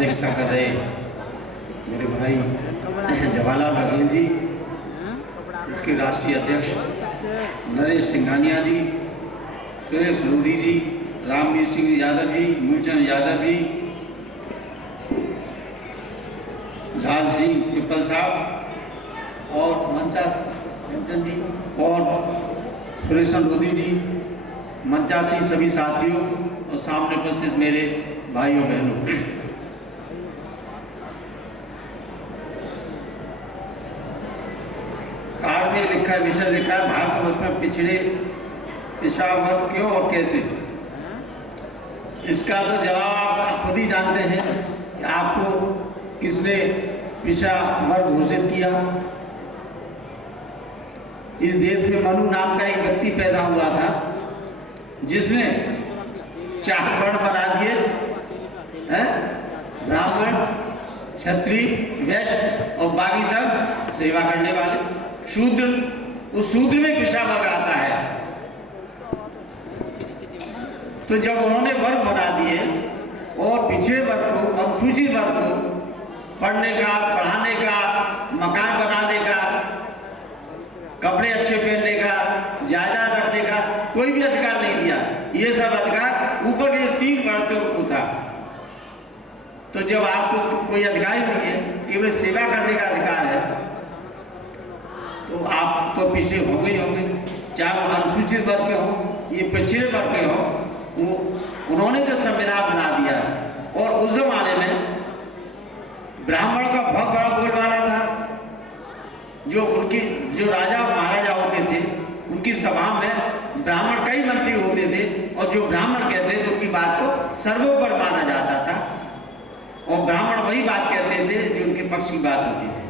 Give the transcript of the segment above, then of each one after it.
अध्यक्षता कर रहे मेरे भाई जवाहरलाल बघेल जी, इसके राष्ट्रीय अध्यक्ष नरेश सिंघानिया जी, सुरेश लोधी जी, रामवीर सिंह यादव जी, मूलचंद यादव जी, लाल सिंह पिपल साहब और मंचाचंद जी और सुरेश लोधी जी, मंचासी सभी साथियों और सामने उपस्थित मेरे भाइयों बहनों, कार्ड में लिखा है, विषय लिखा है भारतवर्ष में पिछड़ा वर्ग क्यों और कैसे। इसका तो जवाब आप खुद ही जानते हैं कि आपको किसने पिछड़ा वर्ग घोषित किया। इस देश में मनु नाम का एक व्यक्ति पैदा हुआ था जिसने 4 वर्ण बना दिए, ब्राह्मण, क्षत्रिय, वैश्य और बाकी सब सेवा करने वाले शूद्र। उस शूद्र में पिछड़ा वर्ग आता है। तो जब उन्होंने वर्ग बना दिए और पिछड़े वर्ग को, अनुसूचित वर्ग को पढ़ने का, पढ़ाने का, मकान बनाने का, कपड़े अच्छे पहनने का, जायदाद रखने का कोई भी अधिकार नहीं दिया। ये सब अधिकार ऊपर के 3 वर्ण थे उनको था। तो जब आपको कोई अधिकार ही नहीं है, केवल सेवा करने का अधिकार है, तो आप तो पीछे हो गए होंगे। चाहे वो अनुसूचित वर्ग के हो, ये पिछड़े वर्ग के हो, उन्होंने जो संविधान बना दिया। और उस जमाने में ब्राह्मण का बहुत बड़ा बोलबाला था। जो राजा महाराजा होते थे उनकी सभा में ब्राह्मण कई मंत्री होते थे और जो ब्राह्मण कहते थे उनकी बात को सर्वोपरि माना जाता था और ब्राह्मण वही बात कहते थे जो उनके पक्ष की बात होती थी।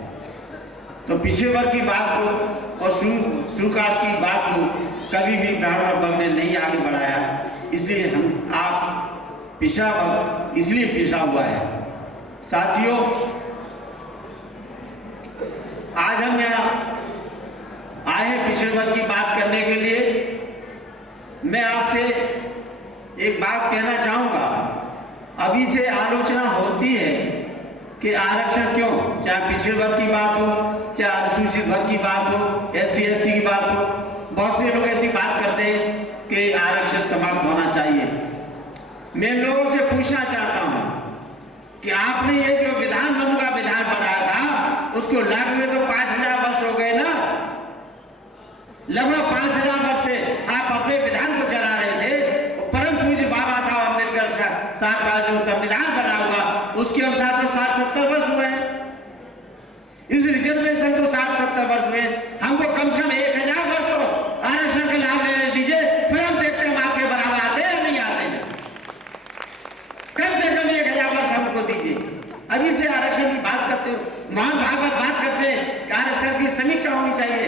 तो पिछड़े वर्ग की बात को और शुकास्ट की बात को कभी भी ब्राह्मण वर्ग ने नहीं आगे बढ़ाया। इसलिए आप पिछड़ा वर्ग इसलिए पिछड़ा हुआ है। साथियों, आज हम यहाँ आए हैं पिछड़े वर्ग की बात करने के लिए। मैं आपसे एक बात कहना चाहूँगा। अभी से आलोचना होती है कि आरक्षण क्यों, चाहे पिछड़े वर्ग की बात हो, चाहे अनुसूचित वर्ग की बात हो, SC ST की बात हो, बहुत से लोग ऐसी बात करते हैं कि आरक्षण समाप्त होना चाहिए। मैं लोगों से पूछना चाहता हूँ कि आपने ये जो विधान मनु का विधान बनाया था उसको लागू में तो 5000 वर्ष हो गए ना। लगभग 5000 वर्ष से आप अपने विधान को चला रहे थे। परम पूज्य बाबा साहब अम्बेडकर साहब का जो संविधान बना हुआ उसके अनुसार तो 60-70 वर्ष हुए हैं। इस रिजर्वेशन को 60-70 वर्ष हुए। हमको कम से कम 1000 वर्ष तो आरक्षण का लाभ लेने दीजिए, फिर हम देखते हैं हम आपके बराबर आते हैं या नहीं आते हैं। कम से कम 1000 वर्ष हमको दीजिए। अभी से आरक्षण की बात करते हो, महान भागवत बात करते हैं कि आरक्षण की समीक्षा होनी चाहिए।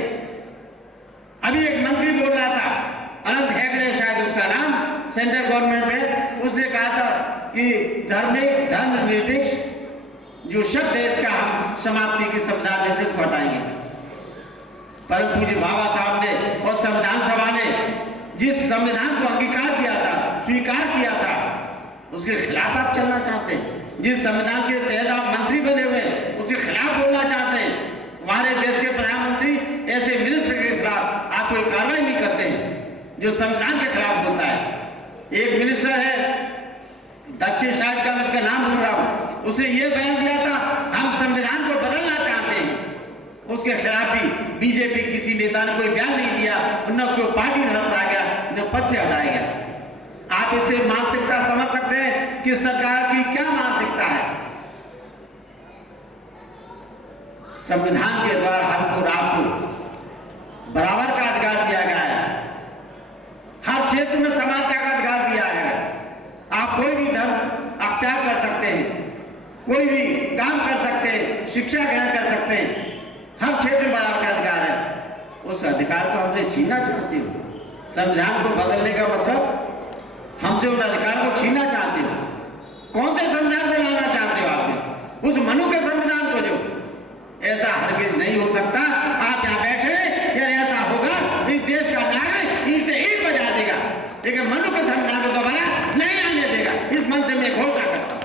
अभी एक मंत्री बोल रहा था, अनंत हेगड़े शायद उसका नाम, सेंट्रल गवर्नमेंट में, उसने कहा था कि धर्मनिरपेक्ष जो शब्द है इसका हम समाप्ति की संविधान में से हटाएंगे। परम पूज्य बाबा साहब ने और संविधान सभा ने जिस संविधान को अंगीकार किया था, स्वीकार किया था, उसके खिलाफ आप चलना चाहते हैं। जिस संविधान के तहत आप मंत्री बने हुए उसके खिलाफ बोलना चाहते हैं। हमारे देश के प्रधानमंत्री ऐसे मिनिस्टर के खिलाफ आप कोई कार्रवाई नहीं करते हैं जो संविधान के खिलाफ होता है। एक मिनिस्टर है दक्षिण साइड का, मैं उसका नाम भूल रहा हूँ, उसने ये बयान दिया था हम संविधान को बदलना चाहते हैं। उसके खिलाफ भी बीजेपी किसी नेता ने कोई बयान नहीं दिया, न उसको पार्टी से हटाया गया न पद से हटाया गया। आप इससे मानसिकता समझ सकते हैं कि सरकार की क्या मानसिकता है। संविधान के द्वारा हमको आपको बराबर का अधिकार दिया गया है। हर क्षेत्र में समानता का अधिकार दिया है। आप कोई भी धर्म अख्तियार कर सकते हैं, कोई भी काम कर सकते हैं, शिक्षा ग्रहण कर सकते हैं। हर क्षेत्र में बराबर का अधिकार है। उस अधिकार को हमसे छीनना चाहते हो। संविधान को बदलने का मतलब हमसे उन अधिकार को छीनना चाहते हो। कौन से संविधान को लाना चाहते हो आपने? उस मनु के संविधान को जो ऐसा हरगिज नहीं हो सकता। आप यहाँ बैठे यार ऐसा होगा इस देश का नागरिक ईंट से ईंट बजा देगा, लेकिन मनु के संविधान को दोबारा नहीं आने देगा। इस मन से मैं घोषणा करता हूँ।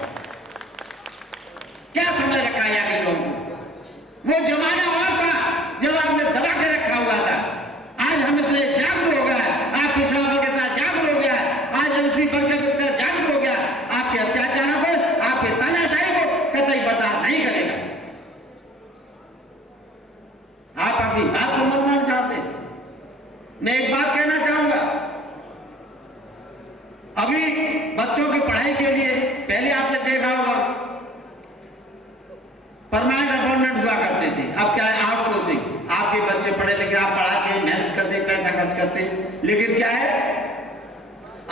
परमानेंट अपॉइंटमेंट हुआ करते थे। अब क्या है, आउटसोर्सिंग। आपके बच्चे पढ़े लिखे, आप पढ़ा के मेहनत करते, पैसा खर्च करते, लेकिन क्या है,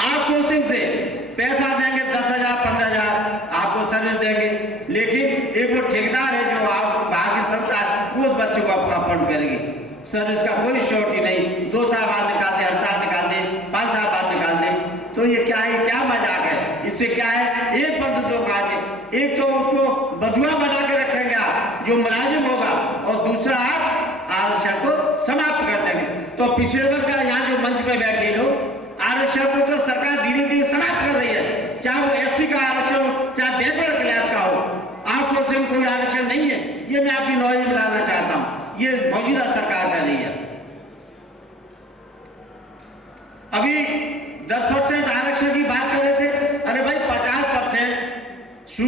आउटसोर्सिंग से पैसा देंगे 10,000 15,000 आपको सर्विस देंगे, लेकिन एक वो ठेकेदार है जो आप बाहर की संस्था है, उस बच्चे को आपको अपॉइंट करेगी। सर्विस का कोई श्योरिटी नहीं, 2 साल बाद निकाल दे, हर साल निकाल दे, 5 साल बाद निकाल दे। तो ये क्या है, क्या मजाक है? इससे क्या है, एक पंथ दो काज, एक तो उसको बधुआ बना के रखेंगे आप जो मुलाजिम होगा, और दूसरा आप आरक्षण को समाप्त कर देंगे। तो पिछड़े वर्ग का यहाँ जो मंच पे बैठे लोग, आरक्षण को तो सरकार धीरे धीरे समाप्त कर रही है, चाहे वो एससी का आरक्षण हो, चाहे बैकवर्ड क्लास का हो। आउटसोर्सिंग कोई आरक्षण नहीं है, ये मैं आपकी नॉलेज में लाना चाहता हूं, ये मौजूदा सरकार का नहीं है। अभी 10% आरक्षण की बात कर रहे थे, अरे भाई 50%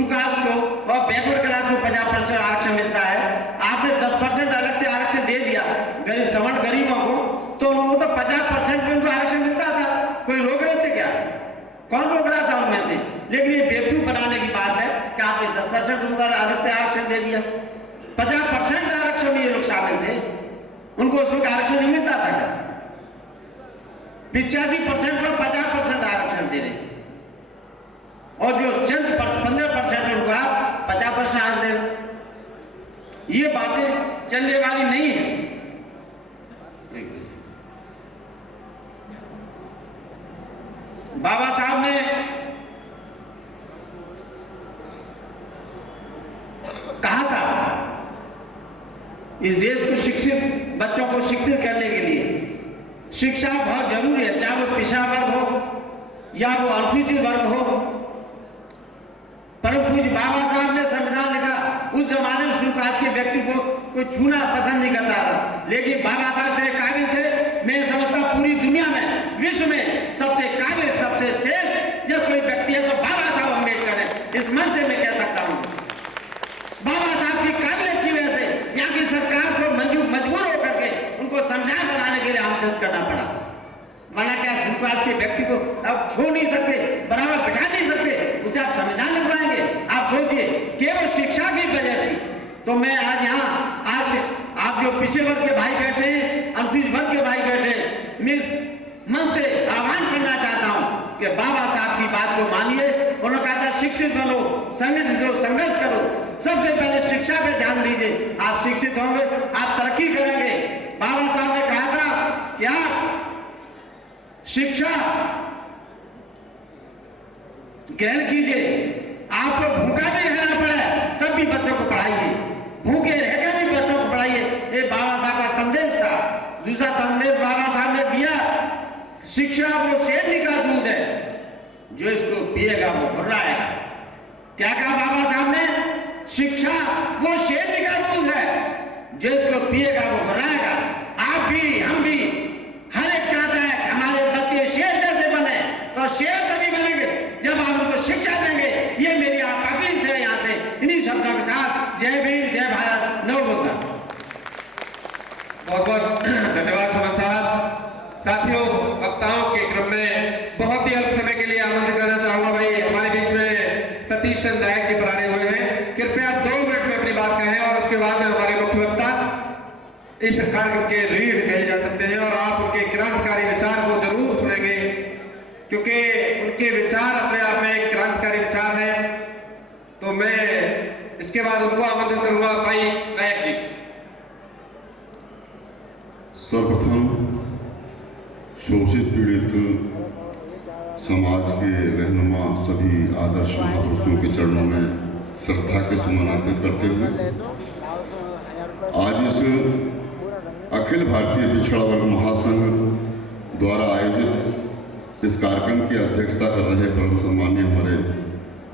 कास्ट को और बैकवर्ड क्लास को 50% आरक्षण मिलता है, आपने 10% अलग से आरक्षण दे दिया गरीब सवर्ण गरीबों को, तो वो तो 50% में उनको आरक्षण मिलता था, कोई रोक रहे थे क्या? कौन रोक रहा था उनमें से? लेकिन ये बेवकूफ बनाने की बात है कि आपने 10% उस पर अलग से आरक्षण दे दिया। 50% आरक्षण में ये लोग शामिल थे, उनको उसमें आरक्षण नहीं मिलता था क्या? 85% को 50% आरक्षण दे रहे, और जो चंद 15% उनको आप 50% आरक्षण दे रहे। ये बातें चलने वाली नहीं है। बाबा साहब ने कहा था, इस देश को शिक्षित, बच्चों को शिक्षित करने के लिए शिक्षा बहुत जरूरी है, चाहे वो पिछड़ा वर्ग हो या वो अनुसूचित वर्ग हो। परम पूज्य बाबा साहब ने संविधान लिखा, उस जमाने में सुकाश के व्यक्ति को कोई छूना पसंद नहीं करता था, लेकिन बाबा साहब इतने काबिल थे, मैं समझता पूरी दुनिया में, विश्व में सबसे काबिल, सबसे श्रेष्ठ जब कोई व्यक्ति है तो बाबा साहब अम्बेडकर है। इस मन से मैं कह सकता हूं, बाबा साहब की काबिलियत की वजह से यहाँ की सरकार को मजबूर होकर के उनको संविधान बनाने के लिए आमदन करना पड़ा, वरना क्या सुकाश के व्यक्ति को अब छोड़ नहीं सकते, बराबर बिठा नहीं सकते, उसे आप संविधान लिखवाएंगे? आप सोचिए, केवल शिक्षा की वजह थी। तो मैं आज यहाँ, आज आप जो पिछड़े वर्ग के भाई बैठे हैं, अनुसूचित वर्ग के भाई बैठे हैं, मैं मन से आह्वान करना चाहता हूँ कि बाबा साहब की बात को मानिए। उन्होंने कहा था शिक्षित बनो, संगठित हो, संघर्ष करो, सबसे पहले शिक्षा पे ध्यान दीजिए, आप शिक्षित होंगे, आप तरक्की करेंगे। बाबा साहब ने कहा था कि आप शिक्षा ग्रहण कीजिए, आपको भूखा भी रहना पड़े तब भी बच्चों को पढ़ाइए, भूखे रहकर भी बच्चों को पढ़ाइए। ये बाबा साहब का संदेश था। दूसरा संदेश बाबा साहब ने दिया, शिक्षा वो शेरनी का दूध है, जो इसको पिएगा वो घुर्राएगा। क्या कहा बाबा साहब ने? शिक्षा वो शेरनी का दूध है, जो इसको पिएगा वो घुर्राएगा। आप भी, हम भी, हर एक चाहता है कि हमारे बच्चे शेर जैसे बने, तो शेर तभी बनेंगे जब आप उनको शिक्षा देंगे। ये मेरी आप अपील है यहाँ से, इन्हीं शब्दों के साथ जय भीम, जय भारत, नव बुद्धा। बहुत बहुत धन्यवाद सुमन साहब। साथियों, वक्ताओं के क्रम में बहुत ही अल्प समय के लिए आमंत्रित करना चाहूंगा भाई, हमारे बीच में सतीश चंद्र नायक जी पधारे हुए हैं, कृपया 2 मिनट में अपनी बात कहें, और उसके बाद में हमारे मुख्य वक्ता इस कार्यक्रम के रीढ़ कहे जा सकते हैं, और आप उनके क्रांतिकारी विचार को जरूर सुनेंगे, क्योंकि उनके विचार अपने आप में एक क्रांतिकारी विचार है। तो मैं इसके बाद उनको आमंत्रित करूंगा भाई नायक जी। सर्वप्रथम शोषित पीड़ित समाज के रहनुमा सभी आदर्श महापुरुषों के चरणों में श्रद्धा के सुमन अर्पित करते हुए आज इस अखिल भारतीय पिछड़ा वर्ग महासंघ द्वारा आयोजित इस कार्यक्रम की अध्यक्षता कर रहे परम सम्मानीय हमारे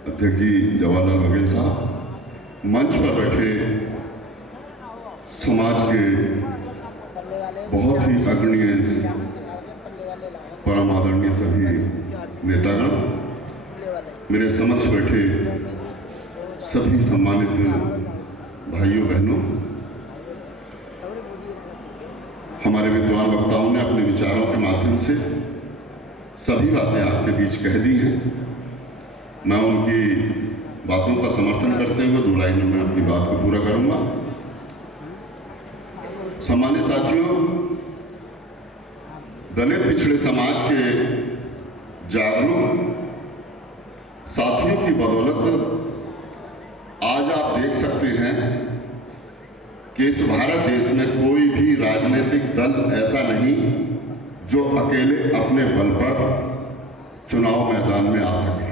अध्यक्ष जी जवाहरलाल बघेल साहब, मंच पर बैठे समाज के बहुत ही अग्रणीय परम आदरणीय सभी नेतागण, मेरे समक्ष बैठे सभी सम्मानित भाइयों बहनों, हमारे विद्वान वक्ताओं ने अपने विचारों के माध्यम से सभी बातें आपके बीच कह दी हैं। मैं उनकी बातों का समर्थन करते हुए 2 लाइनों में अपनी बात को पूरा करूंगा। सम्मानित साथियों, दलित पिछड़े समाज के जागरूक साथियों की बदौलत आज आप देख सकते हैं कि इस भारत देश में कोई भी राजनीतिक दल ऐसा नहीं जो अकेले अपने बल पर चुनाव मैदान में आ सके।